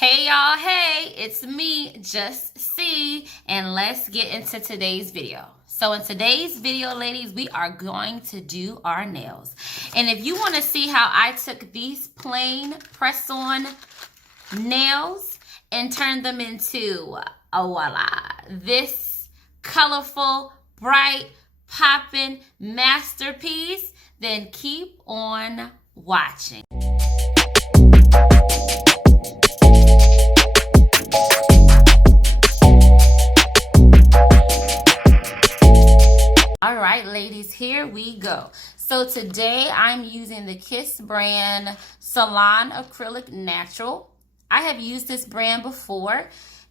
Hey y'all, hey, it's me, Just C, and let's get into today's video. So in today's video, ladies, we are going to do our nails. And if you want to see how I took these plain press-on nails and turned them into, voila, this colorful, bright, poppin' masterpiece, then keep on watching. All right, ladies, here we go. So today I'm using the Kiss brand Salon Acrylic Natural. I have used this brand before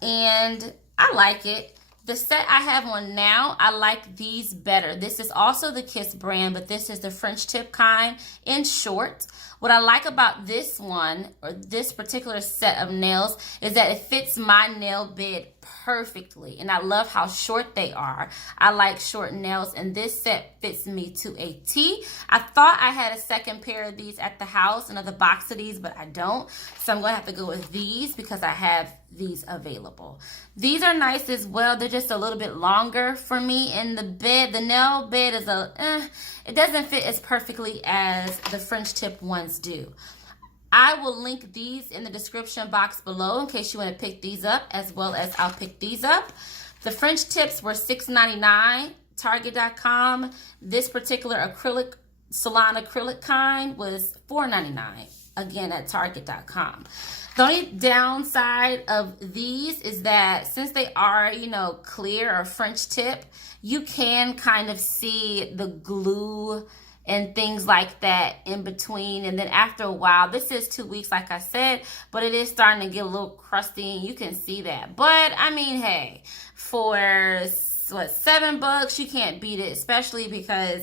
and I like it. The set I have on now, I like these better. This is also the Kiss brand, but this is the French tip kind in short. What I like about this one, or this particular set of nails, is that it fits my nail bed perfectly. And I love how short they are. I like short nails, and this set fits me to a T. I thought I had a second pair of these at the house, another box of these, but I don't. So I'm going to have to go with these because I have these available. These are nice as well. They're just a little bit longer for me in the bed. The nail bed is it doesn't fit as perfectly as the French tip ones do. I will link these in the description box below in case you want to pick these up, as well as I'll pick these up. The French tips were $6.99, Target.com. This particular acrylic, Salon acrylic kind was $4.99, again at Target.com. The only downside of these is that since they are, clear or French tip, you can kind of see the glue and things like that in between. And then after a while, this is 2 weeks, like I said, but it is starting to get a little crusty and you can see that. But I mean, hey, for what, $7, you can't beat it, especially because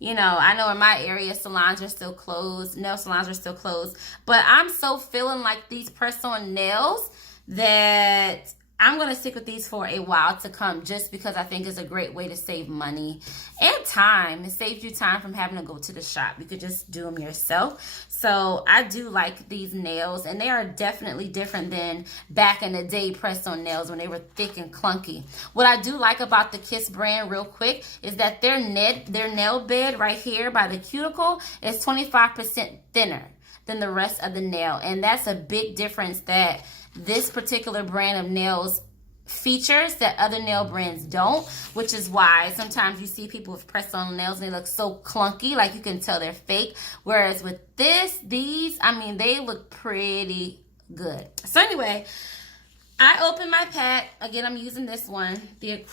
I know in my area, salons are still closed. Nail salons are still closed. But I'm so feeling like these press-on nails that I'm going to stick with these for a while to come, just because I think it's a great way to save money and time. It saves you time from having to go to the shop. You could just do them yourself. So I do like these nails, and they are definitely different than back in the day press-on nails when they were thick and clunky. What I do like about the Kiss brand, real quick, is that their nail bed right here by the cuticle is 25% thinner than the rest of the nail. And that's a big difference that this particular brand of nails features that other nail brands don't, which is why sometimes you see people with press-on nails and they look so clunky, like you can tell they're fake. Whereas with these, I mean, they look pretty good. So anyway, I opened my pack. Again, I'm using this one, the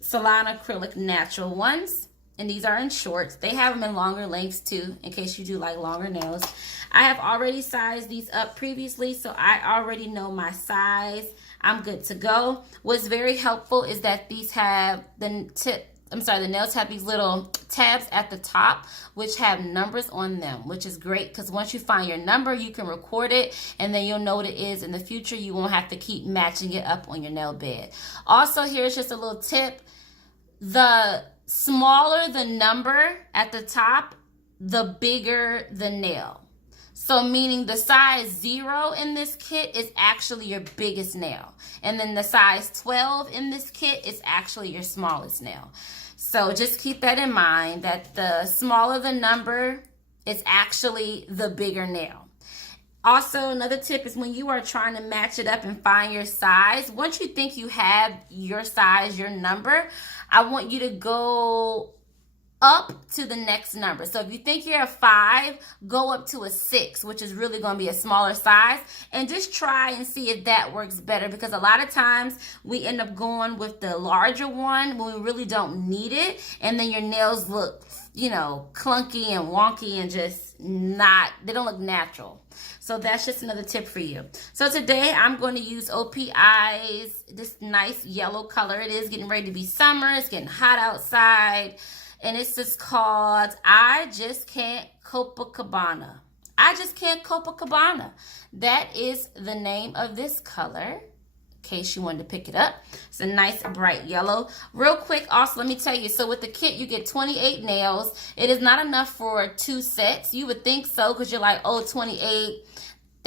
Salon Acrylic Natural ones. And these are in shorts. They have them in longer lengths too, in case you do like longer nails. I have already sized these up previously, so I already know my size. I'm good to go. What's very helpful is that these have the nails have these little tabs at the top, which have numbers on them, which is great because once you find your number, you can record it and then you'll know what it is in the future. You won't have to keep matching it up on your nail bed. Also, here's just a little tip. The smaller the number at the top, the bigger the nail. So meaning the size 0 in this kit is actually your biggest nail. And then the size 12 in this kit is actually your smallest nail. So just keep that in mind, that the smaller the number is actually the bigger nail. Also, another tip is when you are trying to match it up and find your size, once you think you have your size, your number, I want you to go up to the next number. So if you think you're a 5, go up to a 6, which is really going to be a smaller size, and just try and see if that works better, because a lot of times we end up going with the larger one when we really don't need it, and then your nails look, clunky and wonky and just they don't look natural. So that's just another tip for you. So today I'm going to use OPI's this nice yellow color. It is getting ready to be summer. It's getting hot outside. And it's just called I Just Can't Copacabana. I Just Can't Copacabana. That is the name of this color, in case you wanted to pick it up. It's a nice bright yellow. Real quick, also, let me tell you, so with the kit, you get 28 nails. It is not enough for 2 sets. You would think so, because you're like, oh, 28.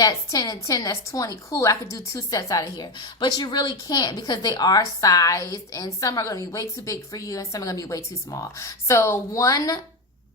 that's 10 and 10, that's 20. Cool, I could do 2 sets out of here. But you really can't because they are sized, and some are going to be way too big for you and some are going to be way too small. So one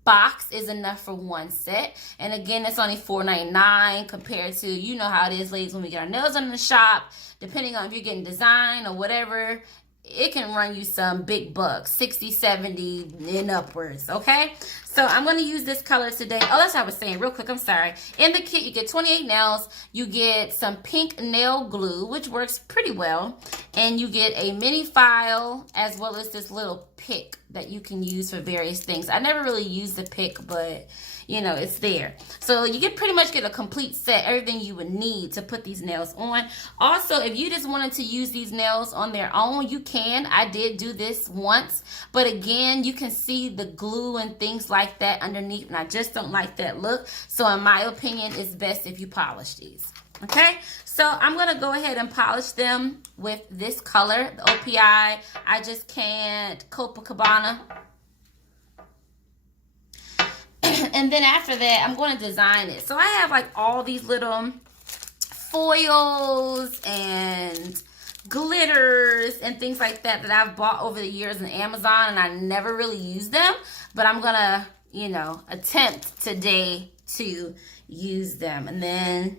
box is enough for 1 set. And again, it's only $4.99 compared to, you know how it is, ladies, when we get our nails done in the shop. Depending on if you're getting design or whatever, it can run you some big bucks, 60, 70 and upwards, okay? So I'm going to use this color today. Oh, that's what I was saying real quick. I'm sorry. In the kit, you get 28 nails. You get some pink nail glue, which works pretty well. And you get a mini file as well as this little pick that you can use for various things. I never really used the pick, but you know, it's there. So you can pretty much get a complete set, everything you would need to put these nails on. Also, if you just wanted to use these nails on their own, you can. I did do this once, but again, you can see the glue and things like that underneath, and I just don't like that look. So in my opinion, it's best if you polish these. Okay, so I'm going to go ahead and polish them with this color, the OPI. I just can't Copacabana. And then after that, I'm going to design it. So I have like all these little foils and glitters and things like that that I've bought over the years on Amazon, and I never really use them. But I'm going to, you know, attempt today to use them. And then,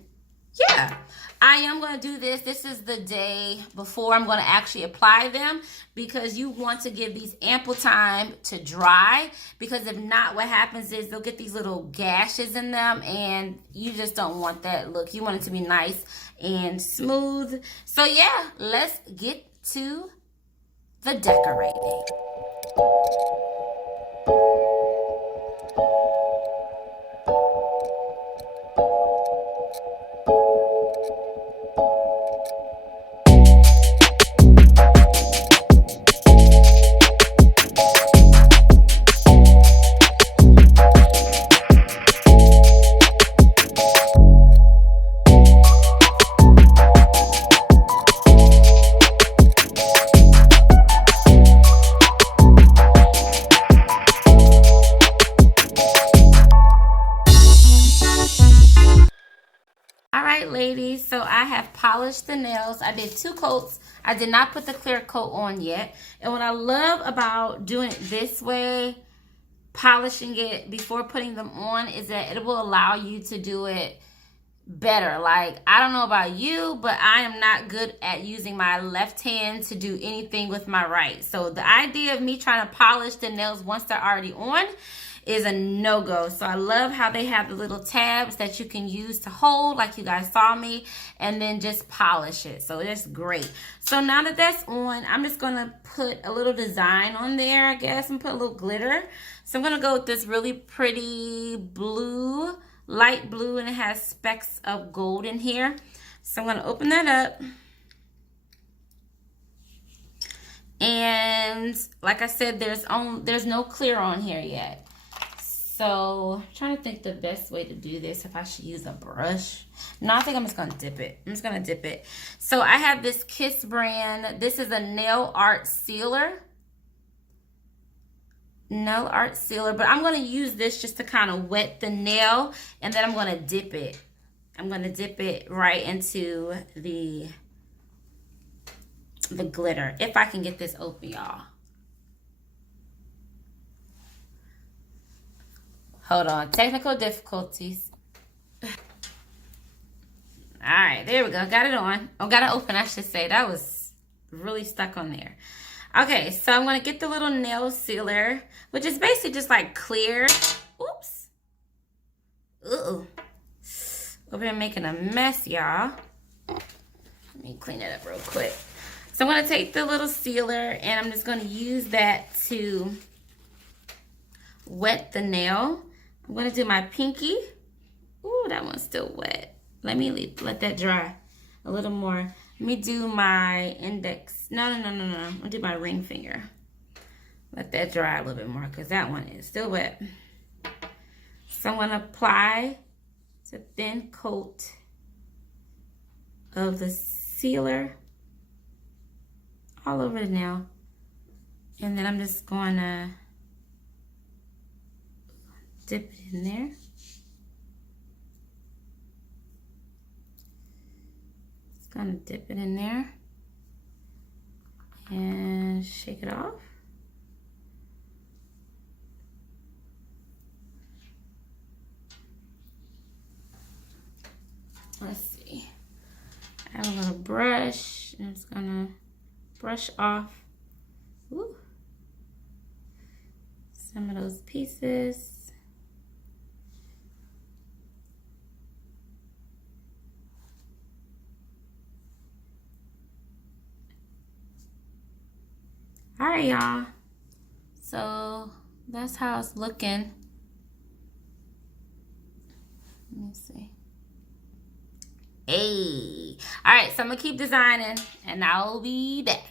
yeah, I am going to do this. This is the day before I'm going to actually apply them, because you want to give these ample time to dry, because if not, what happens is they'll get these little gashes in them, and you just don't want that look. You want it to be nice and smooth. So yeah, let's get to the decorating. Ladies, so I have polished the nails. I did 2 coats. I did not put the clear coat on yet. And what I love about doing it this way, polishing it before putting them on, is that it will allow you to do it better. Like, I don't know about you, but I am not good at using my left hand to do anything with my right. So the idea of me trying to polish the nails once they're already on is a no-go. So I love how they have the little tabs that you can use to hold, like you guys saw me, and then just polish it. So it's great. So now that that's on, I'm just gonna put a little design on there, I guess, and put a little glitter. So I'm gonna go with this really pretty blue, light blue, and it has specks of gold in here. So I'm gonna open that up. And like I said, there's no clear on here yet. So I'm trying to think the best way to do this, if I should use a brush. No, I think I'm just going to dip it. I'm just going to dip it. So I have this Kiss brand. This is a nail art sealer. Nail art sealer. But I'm going to use this just to kind of wet the nail. And then I'm going to dip it. I'm going to dip it right into the glitter. If I can get this open, y'all. Hold on, technical difficulties. All right, there we go. Got it on. Oh, got it open, I should say. That was really stuck on there. Okay, so I'm going to get the little nail sealer, which is basically just like clear. Oops. Ooh. Over here making a mess, y'all. Let me clean it up real quick. So I'm going to take the little sealer, and I'm just going to use that to wet the nail. I'm going to do my pinky. Ooh, that one's still wet. Let me let that dry a little more. Let me do my index. No. I'm going to do my ring finger. Let that dry a little bit more, because that one is still wet. So I'm going to apply a thin coat of the sealer all over the nail. And then I'm just going to dip it in there. gonna dip it in there and shake it off. Let's see. I have a little brush, and I'm just gonna brush off some of those pieces. All right, y'all. So that's how it's looking. Let me see. Hey. All right, so I'm gonna keep designing and I'll be back.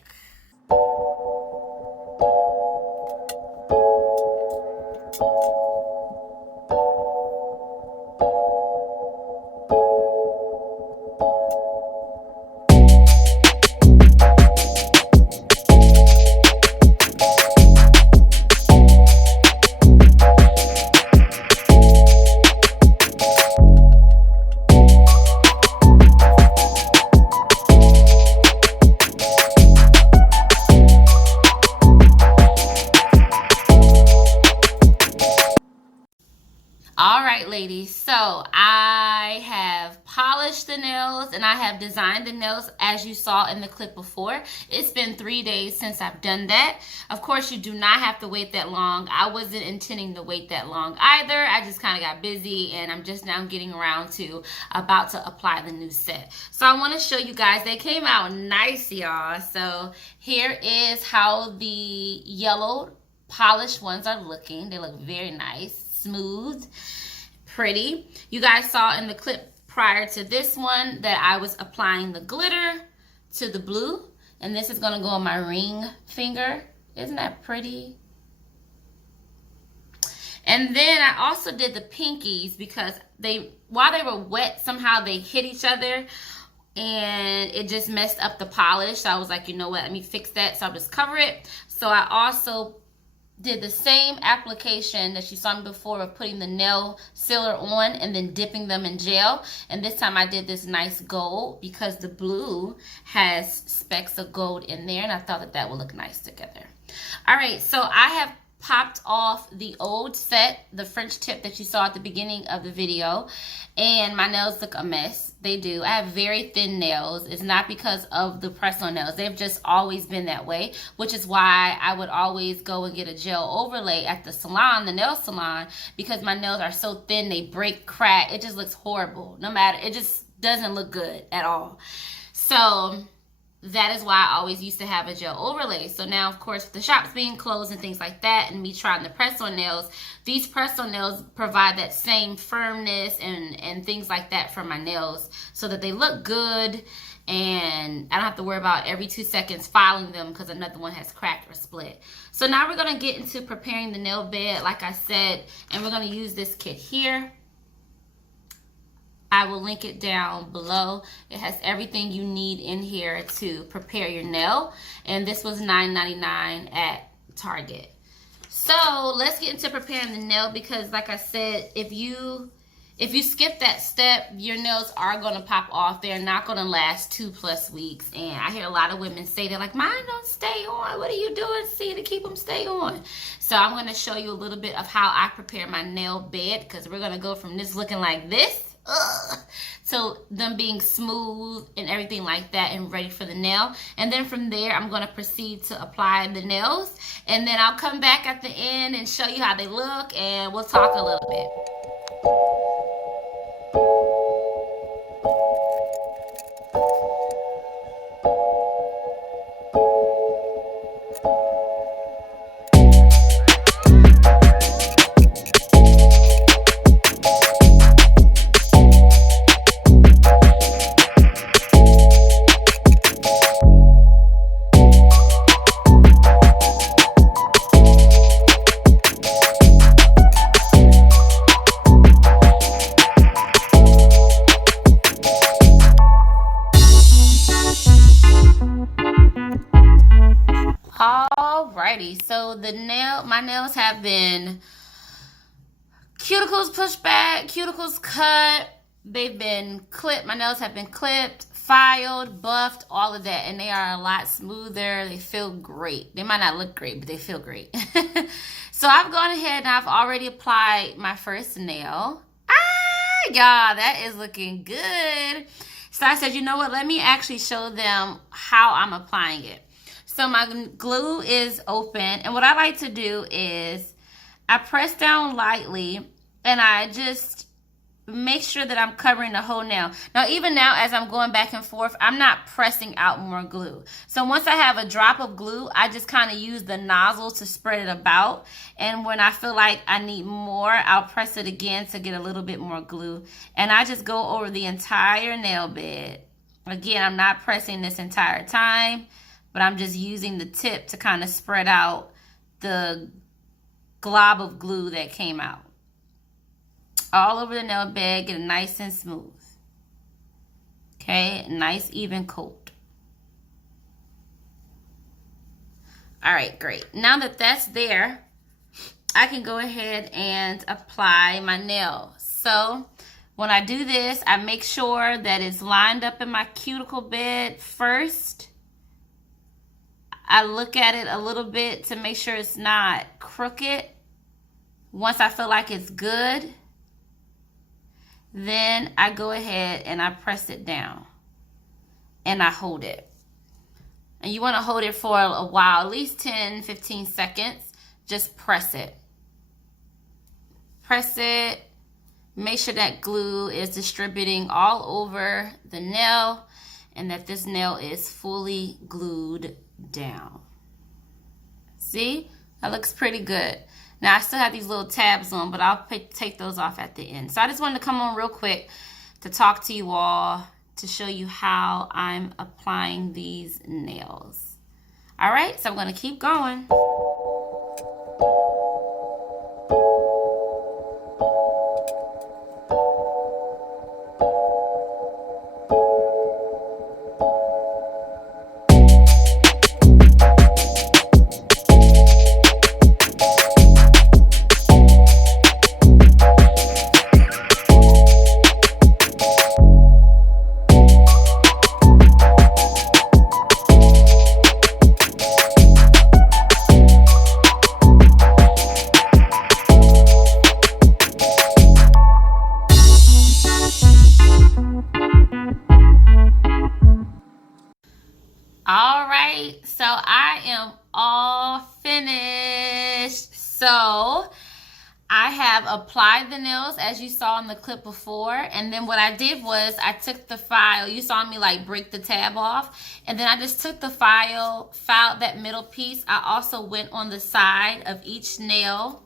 All right, ladies, so I have polished the nails and I have designed the nails as you saw in the clip before. It's been 3 days since I've done that. Of course, you do not have to wait that long. I wasn't intending to wait that long either. I just kind of got busy and I'm just now getting around to about to apply the new set. So I want to show you guys. They came out nice, y'all. So here is how the yellow polished ones are looking. They look very nice. Smooth, pretty. You guys saw in the clip prior to this one that I was applying the glitter to the blue, and this is gonna go on my ring finger. Isn't that pretty? And then I also did the pinkies because while they were wet, somehow they hit each other and it just messed up the polish. So I was like, you know what, let me fix that. So I'll just cover it. So I also did the same application that you saw me before of putting the nail sealer on and then dipping them in gel. And this time I did this nice gold because the blue has specks of gold in there and I thought that that would look nice together. All right, so I have popped off the old set, the French tip that you saw at the beginning of the video, and my nails look a mess. They do. I have very thin nails. It's not because of the press-on nails. They've just always been that way, which is why I would always go and get a gel overlay at the salon, the nail salon, because my nails are so thin, they break, crack. It just looks horrible. No matter, it just doesn't look good at all. So that is why I always used to have a gel overlay. So now, of course, with the shops being closed and things like that, and me trying the press-on nails, these press-on nails provide that same firmness and things like that for my nails so that they look good and I don't have to worry about every 2 seconds filing them because another one has cracked or split. So now we're going to get into preparing the nail bed, like I said, and we're going to use this kit here. I will link it down below. It has everything you need in here to prepare your nail. And this was $9.99 at Target. So let's get into preparing the nail because like I said, if you skip that step, your nails are going to pop off. They're not going to last 2+ weeks. And I hear a lot of women say, they're like, mine don't stay on. What are you doing, see, to keep them stay on? So I'm going to show you a little bit of how I prepare my nail bed because we're going to go from this looking like this to them being smooth and everything like that and ready for the nail. And then from there, I'm going to proceed to apply the nails. And then I'll come back at the end and show you how they look and we'll talk a little bit. Alrighty, so my nails have been cuticles pushed back, cuticles cut, they've been clipped. My nails have been clipped, filed, buffed, all of that. And they are a lot smoother. They feel great. They might not look great, but they feel great. So I've gone ahead and I've already applied my first nail. Ah, y'all, that is looking good. So I said, you know what? Let me actually show them how I'm applying it. So my glue is open. And what I like to do is I press down lightly and I just make sure that I'm covering the whole nail. Now, even now, as I'm going back and forth, I'm not pressing out more glue. So once I have a drop of glue, I just kind of use the nozzle to spread it about. And when I feel like I need more, I'll press it again to get a little bit more glue. And I just go over the entire nail bed. Again, I'm not pressing this entire time, but I'm just using the tip to kind of spread out the glob of glue that came out. All over the nail bed, get it nice and smooth. Okay, nice even coat. All right, great. Now that that's there, I can go ahead and apply my nail. So when I do this, I make sure that it's lined up in my cuticle bed first. I look at it a little bit to make sure it's not crooked. Once I feel like it's good, then I go ahead and I press it down and I hold it. And you want to hold it for a while, at least 10-15 seconds. Just press it. Press it. Make sure that glue is distributing all over the nail and that this nail is fully glued down. See? That looks pretty good. Now, I still have these little tabs on, but I'll take those off at the end. So I just wanted to come on real quick to talk to you all, to show you how I'm applying these nails. All right, so I'm going to keep going. All right, so I am all finished. So I have applied the nails as you saw in the clip before, and then what I did was I took the file. You saw me like break the tab off, and then I just took the file, filed that middle piece. I also went on the side of each nail,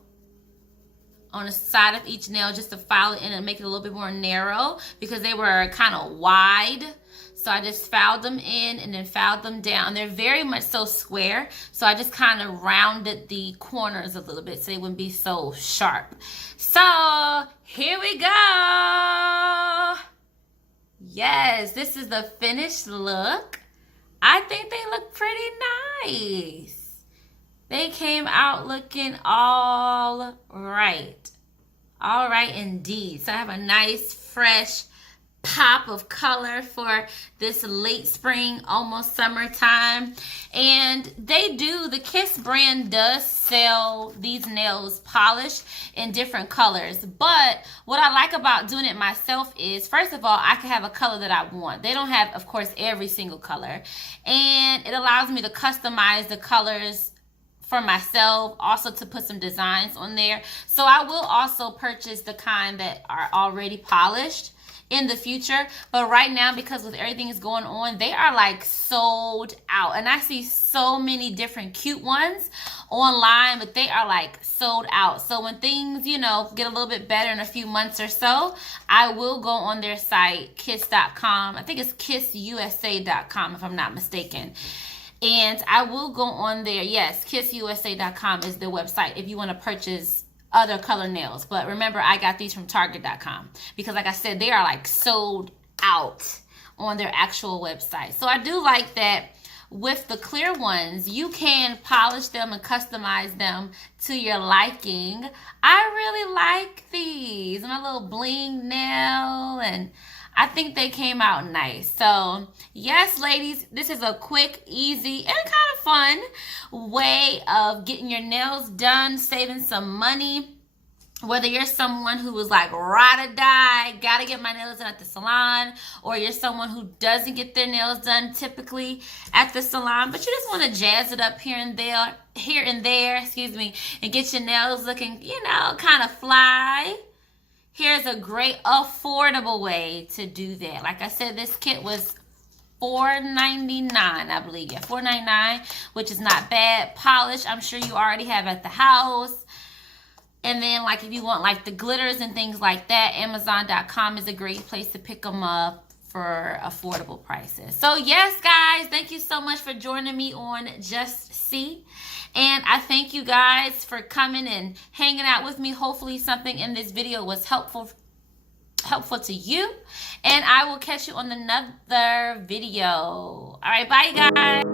just to file it in and make it a little bit more narrow because they were kind of wide. So I just filed them in and then filed them down. They're very much so square. So I just kind of rounded the corners a little bit so they wouldn't be so sharp. So here we go. Yes, this is the finished look. I think they look pretty nice. They came out looking all right. All right indeed. So I have a nice fresh pop of color for this late spring, almost summertime. And the Kiss brand does sell these nails polished in different colors. But what I like about doing it myself is, first of all, I can have a color that I want. They don't have, of course, every single color. And it allows me to customize the colors for myself, also to put some designs on there. So I will also purchase the kind that are already polished in the future, but right now, because with everything is going on, they are like sold out. And I see so many different cute ones online, but they are like sold out. So when things, get a little bit better in a few months or so, I will go on their site, kiss.com. I think it's kissusa.com if I'm not mistaken. And I will go on there. Yes, kissusa.com is the website if you want to purchase other color nails. But remember, I got these from target.com because, like I said, they are like sold out on their actual website. So I do like that with the clear ones, you can polish them and customize them to your liking. I really like these. My little bling nail, and I think they came out nice. So yes, ladies, this is a quick, easy, and kind of fun way of getting your nails done, saving some money. Whether you're someone who is like ride or die, gotta get my nails done at the salon, or you're someone who doesn't get their nails done typically at the salon, but you just want to jazz it up here and there, and get your nails looking, you know, kind of fly. Here's a great affordable way to do that. Like I said, this kit was $4.99, I believe. Yeah, $4.99, which is not bad. Polish, I'm sure you already have at the house. And then, like, if you want, like, the glitters and things like that, Amazon.com is a great place to pick them up for affordable prices. So, yes, guys, thank you so much for joining me on Just See. And I thank you guys for coming and hanging out with me. Hopefully, something in this video was helpful to you. And I will catch you on another video. All right, bye, guys.